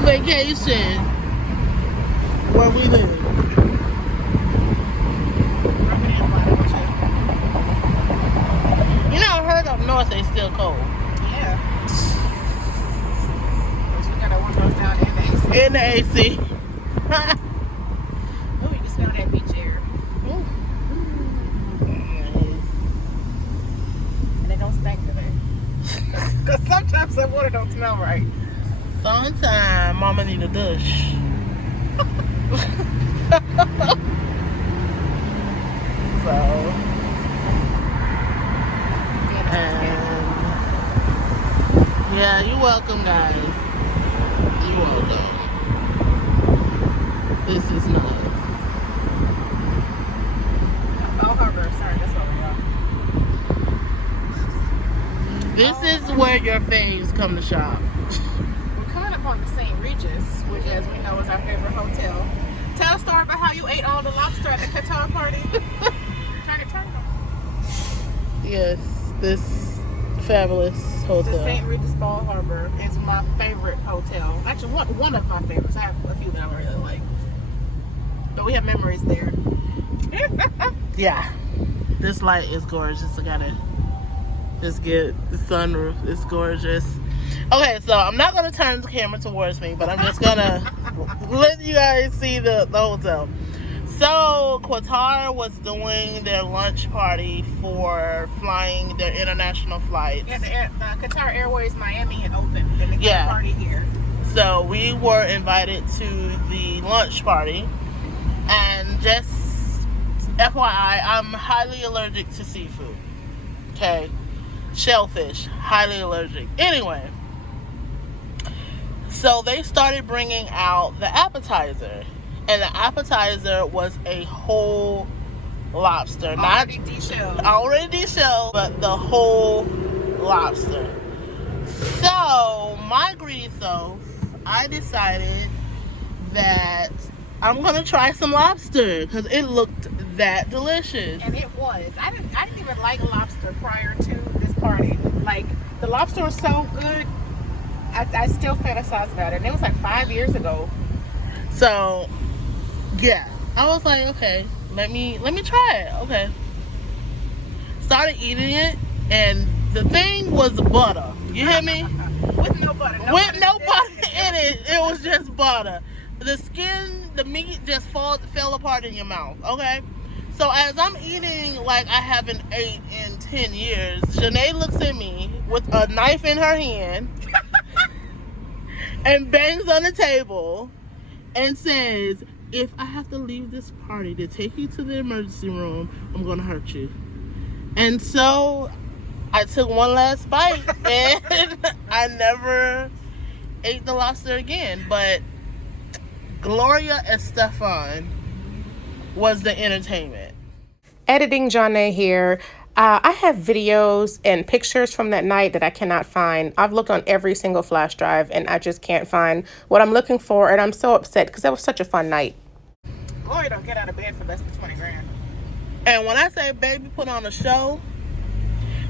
vacation where we live. You know, I heard up north they still cold. Yeah. But you got our windows down in the AC. In the AC. Oh, you can smell that beach air. And it don't stink today. Because sometimes the water don't smell right. Sometime mama need a douche. So, and yeah, you're welcome, guys. You're welcome. This is nice. Bal Harbour, sorry, that's what we're on. This is where your faves come to shop. We're coming up on the St. Regis, which, as we know, is our favorite hotel. Tell a story about how you ate all the lobster at the Qatar party. Turn. Yes, this fabulous The hotel. St. Regis Bal Harbour is my favorite hotel. Actually, one of my favorites. I have a few that I really like. But we have memories there. Yeah, this light is gorgeous. I gotta just get the sunroof. It's gorgeous. Okay, so I'm not gonna turn the camera towards me, but I'm just gonna let you guys see the hotel. So Qatar was doing their lunch party for flying their international flights. Yeah, the Qatar Airways Miami had opened. Then they got Yeah. a party here. So we were invited to the lunch party, and just FYI, I'm highly allergic to seafood. Okay, shellfish, highly allergic. Anyway, so they started bringing out the appetizer, and the appetizer was a whole lobster, Already deshelled. already deshelled, but the whole lobster. So, my greedy self, I decided that I'm gonna try some lobster because it looked that delicious. And it was. I didn't even like lobster prior to this party. Like, the lobster was so good, I still fantasize about it. And it was like 5 years ago. So, yeah, I was like, okay, let me try it. Okay, started eating it, and the thing was butter. You hear me? With no butter. With no butter in it. It was just butter. The skin, the meat just fell apart in your mouth. Okay. So as I'm eating like I haven't ate in 10 years, Janae looks at me with a knife in her hand and bangs on the table and says, if I have to leave this party to take you to the emergency room, I'm going to hurt you. And so I took one last bite and I never ate the lobster again. But Gloria Estefan was the entertainment. Editing Janae here. I have videos and pictures from that night that I cannot find. I've looked on every single flash drive and I just can't find what I'm looking for, and I'm so upset because that was such a fun night. Gloria don't get out of bed for less than 20 grand. And when I say baby put on a show,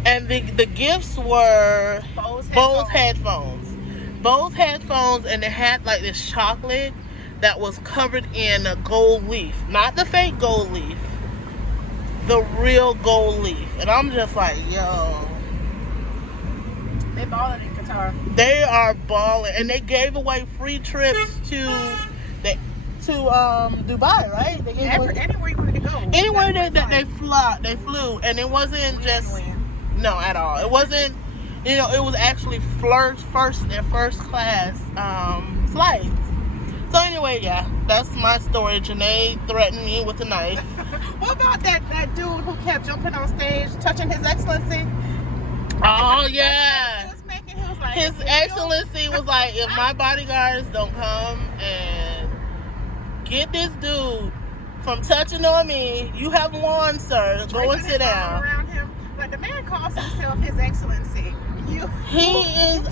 and the gifts were Bose headphones. Bose headphones, and it had like this chocolate that was covered in a gold leaf. Not the fake gold leaf. The real gold leaf. And I'm just like, yo. They balling in Qatar. They are balling. And they gave away free trips to Dubai, right? They gave away, Anywhere you wanted to go. anywhere that they flew. And it wasn't just, no, at all. It wasn't, it was actually their first class flights. So anyway, yeah, that's my story. Janae threatened me with a knife. What about that dude who kept jumping on stage, touching His Excellency? Oh, yeah. He was like, His Excellency was like, if my bodyguards don't come and get this dude from touching on me, you have won, sir. Go and sit down. Around him. Like, the man calls himself His Excellency. He is.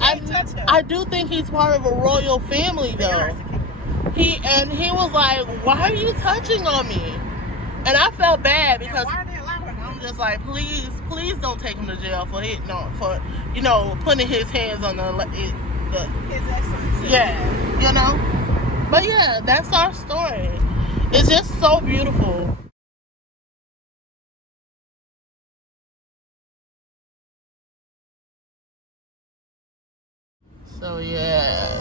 I do think he's part of a royal family, though. He was like, why are you touching on me? And I felt bad because I'm just like, please don't take him to jail for putting his hands on the His essence. yeah, you know. But yeah, that's our story. It's just so beautiful. So yeah,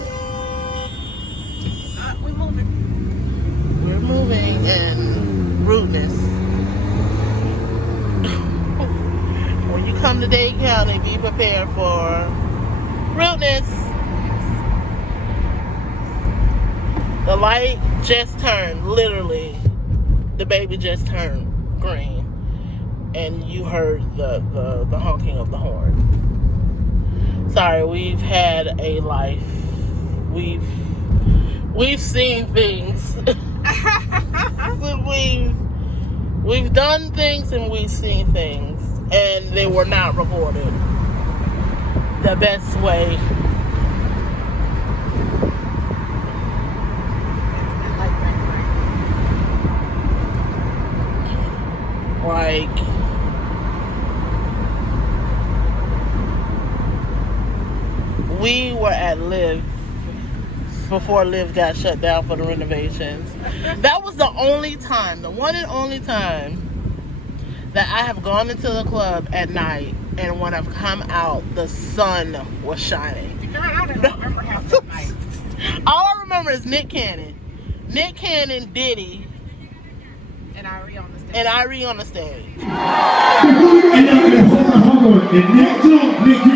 We're moving. we're moving in rudeness. When you come to Dade County, be prepared for rudeness. The light just turned, literally. The baby just turned green, and you heard the honking of the horn. Sorry, we've had a life. We've seen things. we've done things and we've seen things, and they were not recorded the best way. Like, we were at Live before Live got shut down for the renovations. That was the only time, the one and only time that I have gone into the club at night, and when I've come out, the sun was shining. Girl, I don't remember half the night. All I remember is Nick Cannon, Diddy, And Irie on the stage. and Irie on the stage. And hold on. And Nick, you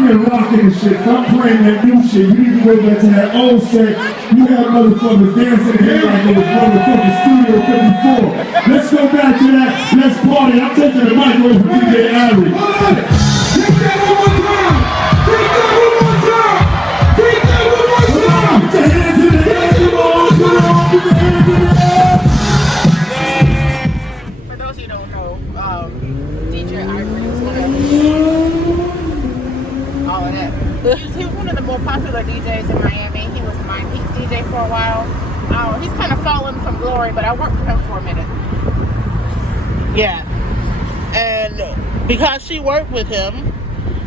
been rocking this shit. Stop playing that new shit. You need to go back to that old set. You had motherfuckers dancing here like it was motherfucking Studio 54. Let's go back to that. Let's party. I'm taking the mic away from DJ Irie. Take that one more time. Take that one more time. Take that one more time. Put your hands in the air. Come on. Put your hands in the air. For those who don't know, DJ Irie is one of all of that. He was one of the more popular DJs in Miami. He was my Peaks DJ for a while. He's kind of fallen from glory, but I worked with him for a minute. Yeah. And because she worked with him,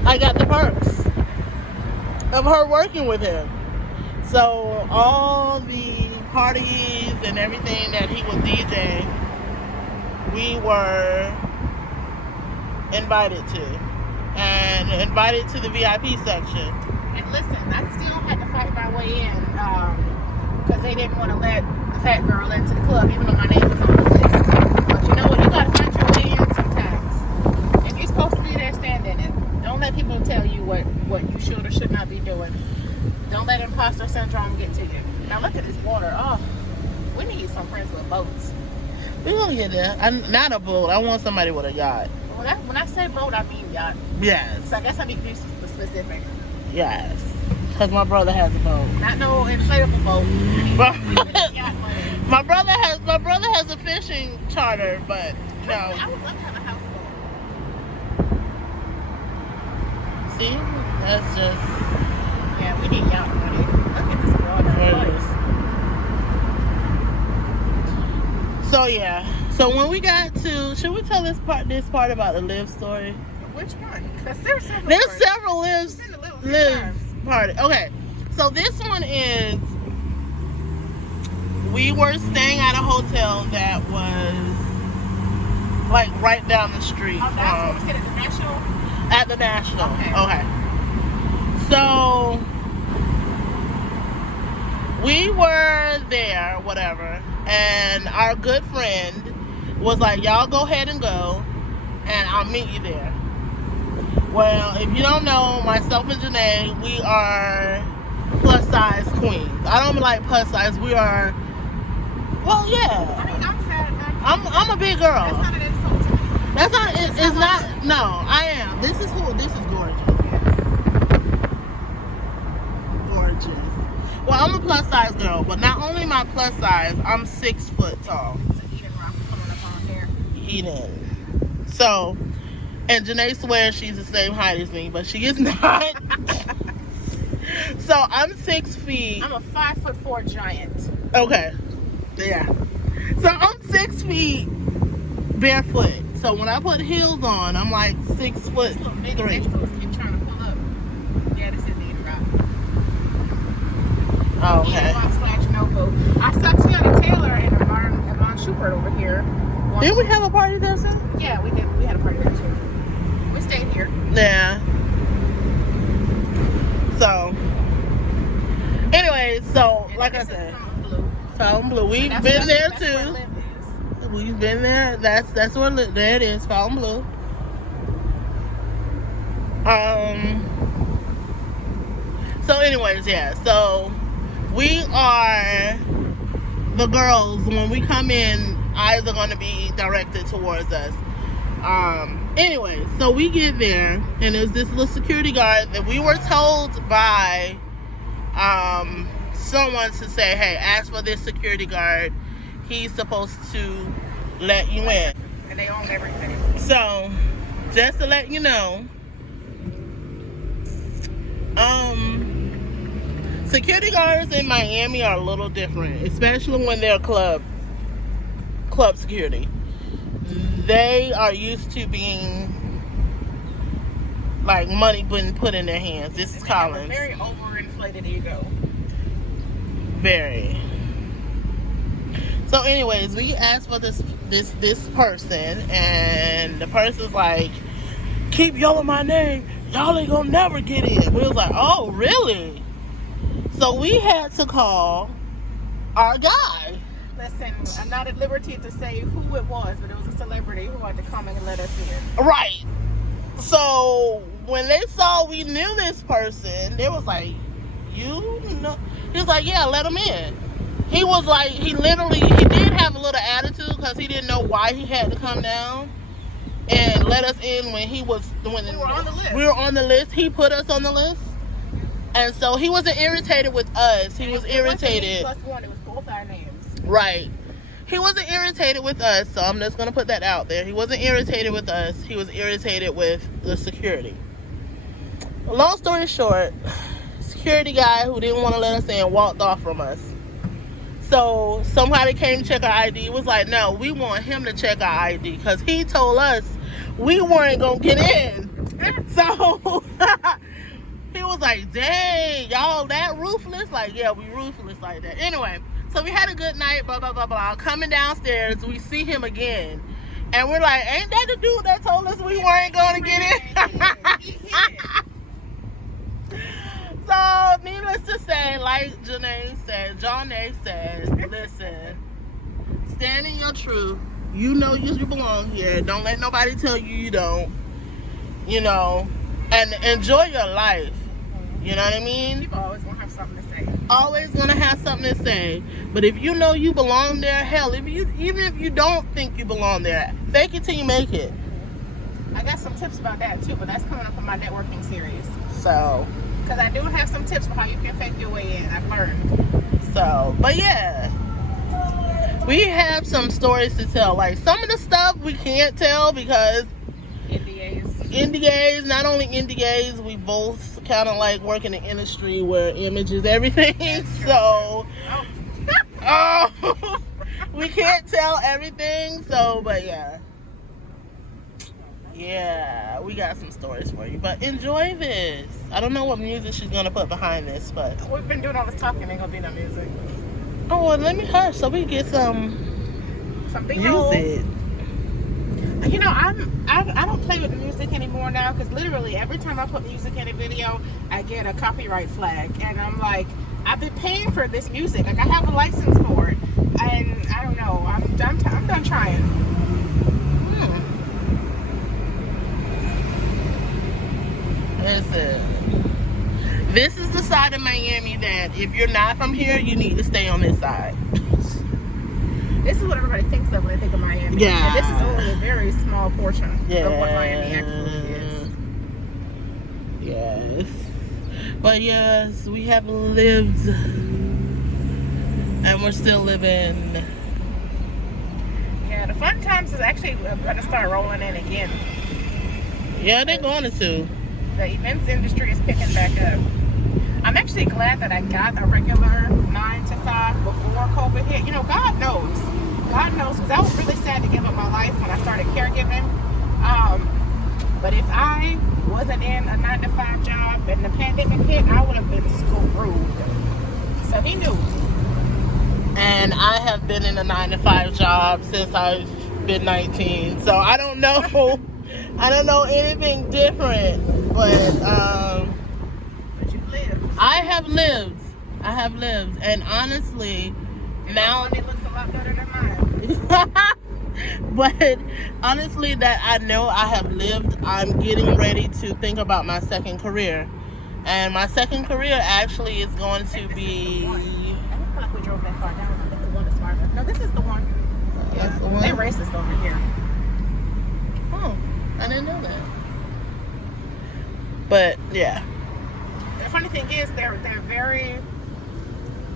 I got the perks of her working with him. So all the parties and everything that he was DJ, we were invited to. And invited to the VIP section. And listen, I still had to fight my way in because they didn't want to let the fat girl into the club, even though my name was on the list. But you know what? You got to find your way in sometimes. If you're supposed to be there, stand in it. Don't let people tell you what you should or should not be doing. Don't let imposter syndrome get to you. Now look at this water. Oh, we need some friends with boats. We're gonna get there. I'm not a boat. I want somebody with a yacht. When I say boat, I mean yacht. Yes. So I guess I need to be specific. Yes. Because my brother has a boat. Not no inflatable boat. Yacht money. My brother has a fishing charter, but no. I would love to have a houseboat. See? That's just Yeah, we need yacht money. Look at this water. gorgeous. So yeah. So when we got to, should we tell this part about the Live story? Which one? Because there's several. There's stories. several Lives Been to Live a few times. party. Okay. So this one is, we were staying at a hotel that was like right down the street Oh, that's what from we said at the National? at the National. Okay. So we were there, whatever, and our good friend was like, y'all go ahead and go, and I'll meet you there. Well, if you don't know, myself and Janae, we are plus size queens. I don't like plus size. We are, well, I yeah. mean, I'm fat. I'm a big girl. That's not an insult to me. That's not. It's not. No, I am. This is cool. This is gorgeous. Gorgeous. Well, I'm a plus size girl, but not only am I plus size, I'm 6 foot tall. It's an Eden rock coming up on here. Eden. So, and Janae swears she's the same height as me, but she is not. So I'm 6 feet. I'm a 5'4" giant. Okay. Yeah. So I'm 6 feet barefoot. So when I put heels on, I'm like 6 foot This little nigga 3. next to us keep trying to pull up. Yeah, this is the Eden rock. Oh, okay. Novo. I saw Tiana Taylor and Amon Schubert over here. Didn't we have a party there, sir? Yeah, we did. We had a party there too. We stayed here. Yeah. So, anyways, so And like I this is said, Fountain Blue. Fountain Blue. We've That's- been there that's where too. Liv is. We've been there. That's where there it is, Fountain Blue. So anyways, yeah. So we are the girls. When we come in, eyes are gonna be directed towards us. Anyways, so we get there, and there's this little security guard that we were told by someone to say, hey, ask for this security guard. He's supposed to let you in. And they own everything. So, just to let you know, security guards in Miami are a little different, especially when they're club security. They are used to being like money being put in their hands. This is They have a Collins. very overinflated ego. Very. So anyways, we asked for this person, and the person's like, keep yelling my name, y'all ain't gonna never get in. We was like, oh really? So we had to call our guy. Listen, I'm not at liberty to say who it was, but it was a celebrity who had to come and let us in. Right. So when they saw we knew this person, they was like, you know? He was like, yeah, let him in. He was like, he did have a little attitude because he didn't know why he had to come down and let us in when we were on the list. We were on the list. He put us on the list. And so he wasn't irritated with us. He was irritated. Plus one, it was both our names. Right. He wasn't irritated with us, so I'm just going to put that out there. He wasn't irritated with us. He was irritated with the security. Long story short, security guy who didn't want to let us in walked off from us. So somebody came to check our ID. Was like, no, we want him to check our ID because he told us we weren't going to get in. So he was like, dang, y'all that ruthless? Like, yeah, we ruthless like that. Anyway, so we had a good night, blah, blah, blah, blah. Coming downstairs, we see him again. And we're like, ain't that the dude that told us we weren't going to get in? So, needless to say, like Janae says, listen, stand in your truth. You know you belong here. Don't let nobody tell you you don't. You know, and enjoy your life. You know what I mean? People always gonna have something to say. Always gonna have something to say. But if you know you belong there, hell, even if you don't think you belong there, fake it till you make it. I got some tips about that too, but that's coming up in my networking series. So, because I do have some tips for how you can fake your way in. I've learned. So, but yeah, we have some stories to tell. Like some of the stuff we can't tell because NDAs, not only NDAs, we both kind of like work in the industry where image is everything. So, we can't tell everything. So, but yeah. Yeah, we got some stories for you, but enjoy this. I don't know what music she's gonna put behind this, but we've been doing all this talking. Ain't gonna be no music. Oh, well, let me hush so we can get something music. You know, I don't play with music anymore now because literally every time I put music in a video, I get a copyright flag, and I'm like, I've been paying for this music. Like I have a license for it, and I don't know. I'm done trying. Listen, this is the side of Miami that if you're not from here, you need to stay on this side. This is what everybody thinks of when they think of Miami. Yeah. And this is only a very small portion of what Miami actually is. Yes. But yes, we have lived and we're still living. Yeah, the fun times is actually going to start rolling in again. Yeah, they're going to. The events industry is picking back up. I'm actually glad that I got a regular 9 to 5 before COVID hit. You know, God knows. God knows, because I was really sad to give up my life when I started caregiving. But if I wasn't in a 9 to 5 job and the pandemic hit, I would have been screwed. So he knew and I have been in a 9-to-5 job since I've been 19. So I don't know. I don't know anything different, but you live. I have lived, and honestly, now it looks a lot better than mine. but honestly, that I know I have lived, I'm getting ready to think about my second career, and my second career actually is going to be. I don't feel like we drove that far down. I think the one is farther. No, this is the one. That's the one? They racist over here. Oh, I didn't know that. But yeah. The funny thing is, they're very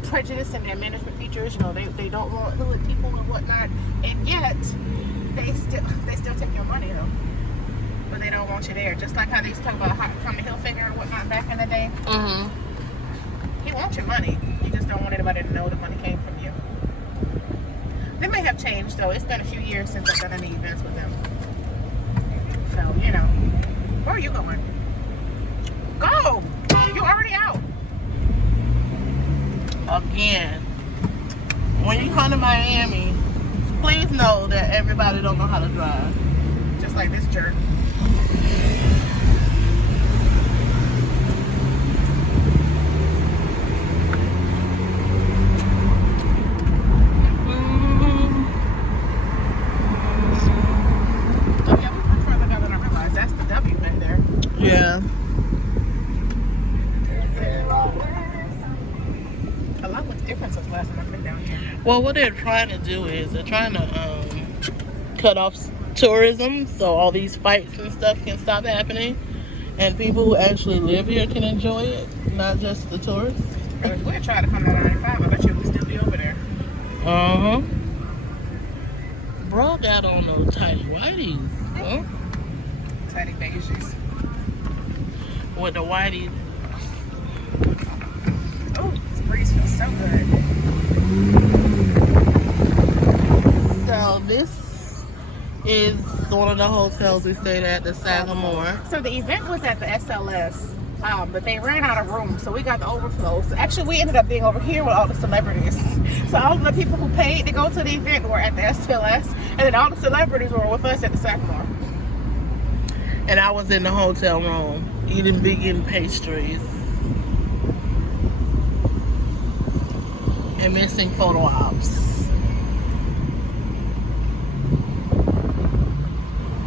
prejudiced in their management features. You know, they don't want hood people and whatnot, and yet they still take your money though. But they don't want you there. Just like how they used to talk about Tommy Hilfiger and whatnot back in the day. Mm-hmm. He wants your money. You just don't want anybody to know the money came from you. They may have changed though. It's been a few years since I've done any events with them. So, you know. Where are you going? Go! You're already out. Again, when you come to Miami, please know that everybody don't know how to drive. Just like this jerk. Yeah. A lot looks different since last time I've been down here. Well, what they're trying to do is they're trying to cut off tourism so all these fights and stuff can stop happening, and people who actually live here can enjoy it, not just the tourists. If we'd try to come to 95, I bet you we'd still be over there. Uh-huh. Bro got on those tidy whities. Huh? Tidy beiges. With the whitey. Oh, this breeze feels so good. So this is one of the hotels we stayed at, the Sagamore. So the event was at the SLS, but they ran out of room, so we got the overflow. So actually, we ended up being over here with all the celebrities. So all the people who paid to go to the event were at the SLS, and then all the celebrities were with us at the Sagamore. And I was in the hotel room eating vegan pastries and missing photo ops.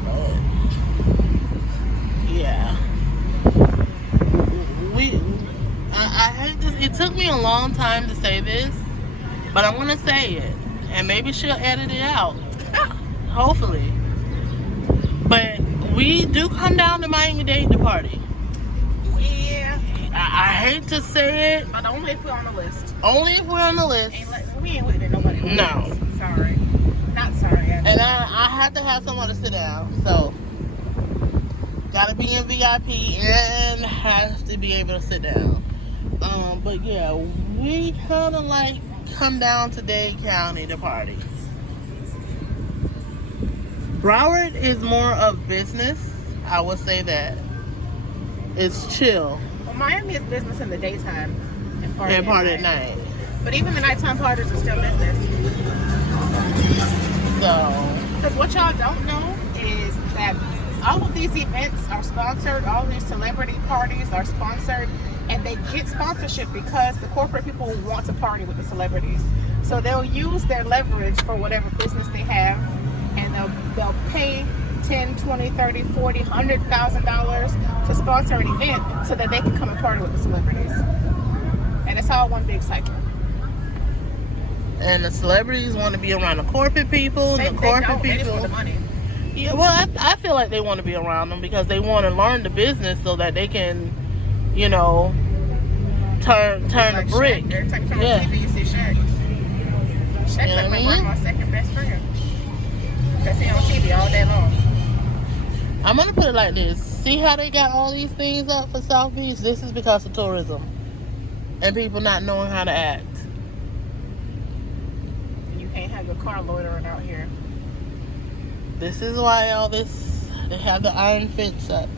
But yeah, I hate this. It took me a long time to say this, but I'm gonna say it, and maybe she'll edit it out. Hopefully, but. We do come down to Miami-Dade to party. Yeah. I hate to say it. But only if we're on the list. Only if we're on the list. We ain't with it, nobody. No. Sorry. Not sorry. And I have to have someone to sit down. So, gotta be in VIP and have to be able to sit down. But yeah, we kind of like come down to Dade County to party. Broward is more of business. I would say that. It's chill. Well, Miami is business in the daytime and party at night. But even the nighttime parties are still business. So. Because what y'all don't know is that all of these events are sponsored. All these celebrity parties are sponsored. And they get sponsorship because the corporate people want to party with the celebrities. So they'll use their leverage for whatever business they have. And they'll pay $10, $20, $30, $40, $100,000 to sponsor an event so that they can come and party with the celebrities. And it's all one big cycle. And the celebrities want to be around the corporate people. They just want the money. Yeah, well, I feel like they want to be around them because they want to learn the business so that they can, you know, turn like the brick. Shaq. Every time you turn on TV, you see Shaq. Shaq's like my grandma's second best friend. That's him on TV all day long. I'm gonna put it like this. See how they got all these things up for South Beach? This is because of tourism and people not knowing how to act. You can't have your car loitering out here. This is why all this, they have the iron fence up.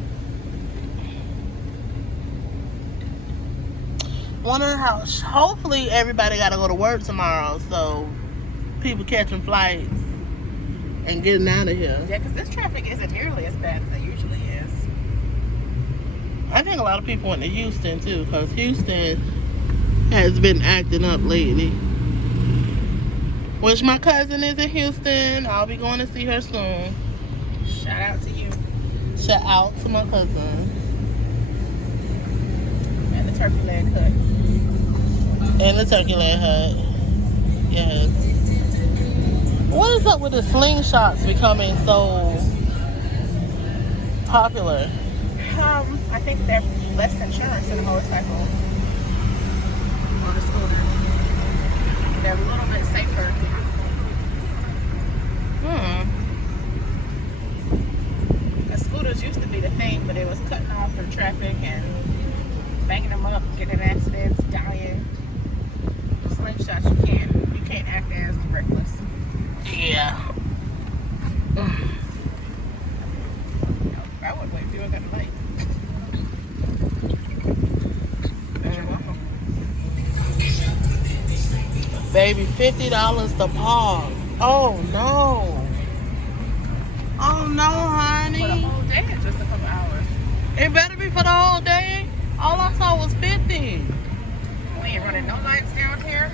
Wondering how. Hopefully, everybody got to go to work tomorrow, so people catching flights and getting out of here. Yeah, because this traffic isn't nearly as bad as it usually is. I think a lot of people went to Houston too, because Houston has been acting up lately. Which my cousin is in Houston. I'll be going to see her soon. Shout out to you. Shout out to my cousin. And the turkey leg hut. And the turkey leg hut. Yes. What is up with the slingshots becoming so popular? I think they're less insurance than a motorcycle or a scooter. They're a little bit safer. The scooters used to be the thing, but it was cutting off for traffic and banging them up, getting in accidents, dying. Slingshots, you can't act as reckless. Yeah. I would wait if you were gonna late. But you're welcome. Baby, $50 to park. Oh no. Oh no, For the honey. whole day or just a couple hours? It better be for the whole day. All I saw was 50. We ain't running no lights down here.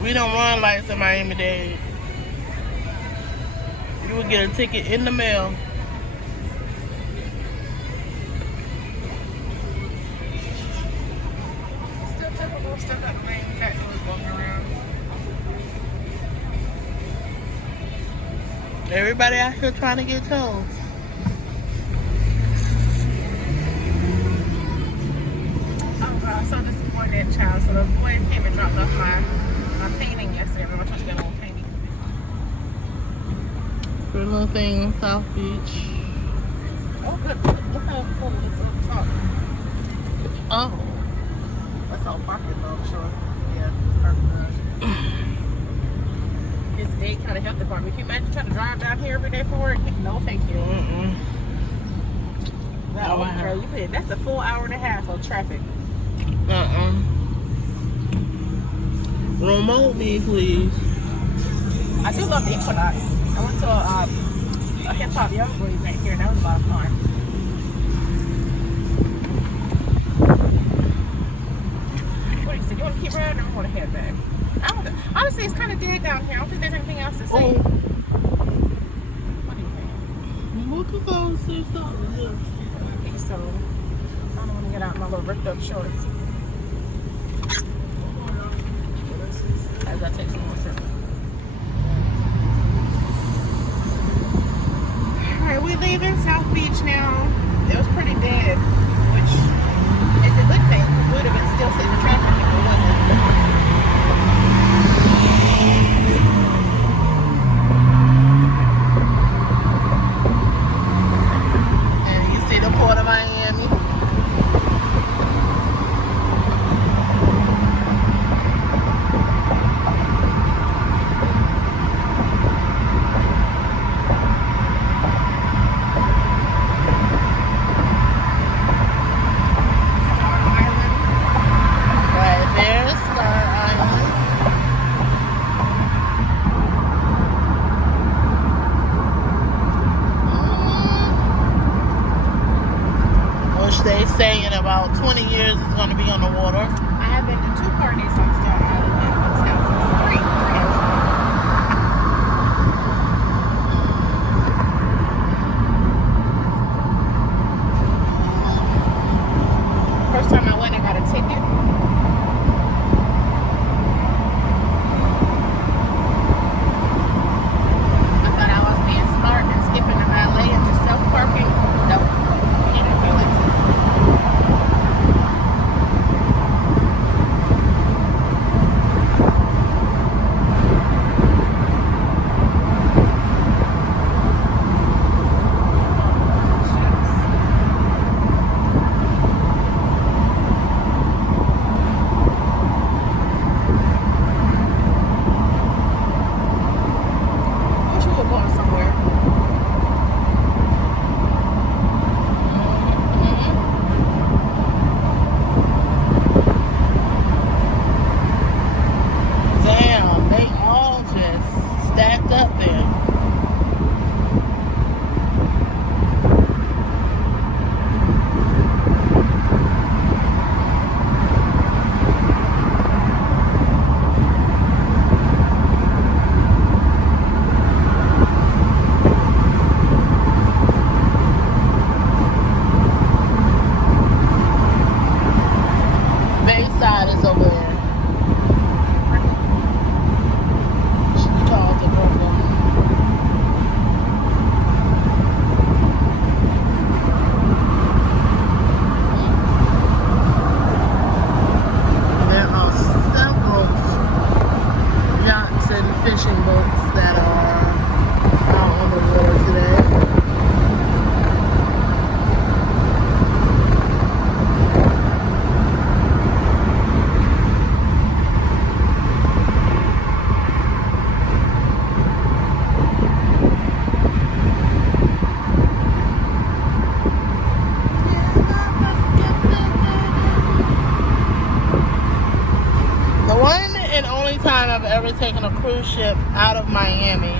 We don't run lights in Miami-Dade. You would get a ticket in the mail. Still typical, still got the manufacturers walking around. Everybody out here trying to get told. Oh God, so disappointed, child. So the boy came and dropped off my painting yesterday. Remember I told you I got a little painting? Pretty little thing in South Beach. Oh good, look how cool it is up top. Oh. That's all pocket though, I'm sure. Yeah, it's perfect. His date kind of health department. Can you imagine trying to drive down here every day for work? No, thank you. That Oh, wow. girl, you paid. That's a full hour and a half of traffic. Remote me, please. I do love the Equinox. I went to a hip hop young boy event here, and that was a lot of fun. What do you say? You want to keep riding, or you want to head back? Honestly, it's kind of dead down here. I don't think there's anything else to see. Oh. What do you think? We could go see something. I think so. I don't want to get out in my little ripped up shorts. As I take some more sips. Alright, we leaving South Beach now. It was pretty dead, which is a good thing. We would have been still sitting in traffic if it wasn't. And you see the Port of Miami. Star Island. Right there, Star Island. Which they say in about 20 years it's going to be on the water. I have been to 2 parties on Star Island and folks' houses. 3 actually. First time I went, I got a ticket. I thought I was being smart and skipping the valet and just self-parking. Nope. You didn't do it. we're taking a cruise ship out of Miami.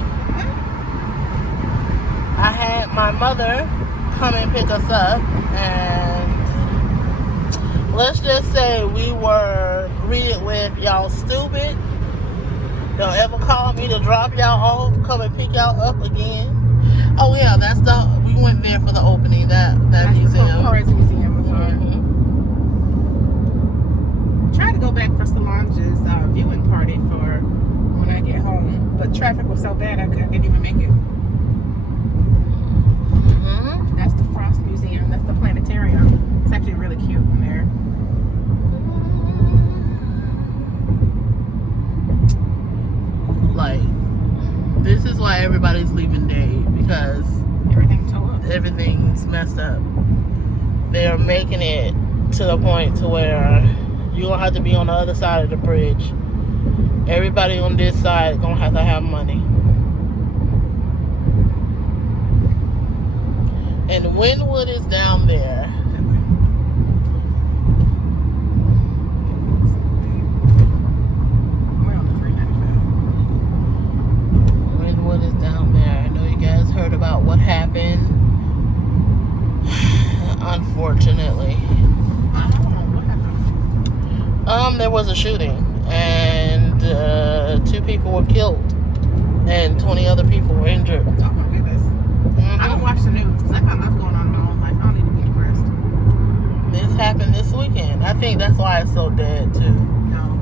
I had my mother come and pick us up, and let's just say we were greeted with, y'all stupid. Don't ever call me to drop y'all off, come and pick y'all up again. Oh yeah, we went there for the opening, that museum. The Forest Museum before. Mhm. Tried to go back for Solange's viewing party for when I get home, but traffic was so bad I didn't even make it. Mhm. That's the Frost Museum. That's the planetarium. It's actually really cute in there. Like, this is why everybody's leaving Dade, because Everything tore up. everything's messed up. They're making it to the point to where you're gonna have to be on the other side of the bridge. Everybody on this side is gonna have money. And Wynwood is down there. We're on the 395. Wynwood is down there. I know you guys heard about what happened. Unfortunately. I don't know what happened. There was a shooting, and 2 people were killed, and 20 other people were injured. Oh my goodness. I don't watch the news because I got enough going on in my own life. I don't need to be depressed. This happened this weekend. I think that's why it's so dead too. No.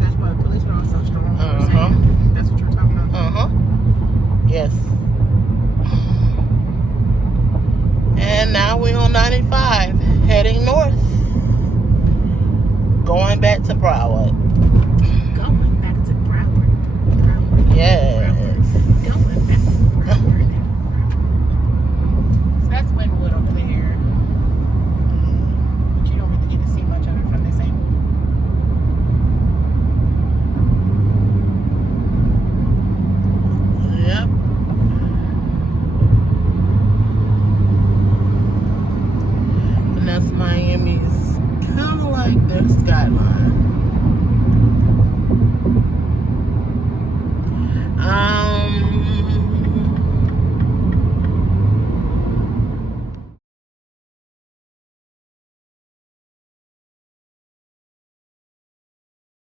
That's why police were on so strong. Uh-huh. That's what you're talking about. Yes. And now we're on 95, heading north, going back to Broward. Going back to Broward. Yes. Going back to Broward. So that's Wynwood over there. But you don't really get to see much of it from this angle. Yep. And that's Miami's kind of like their skyline.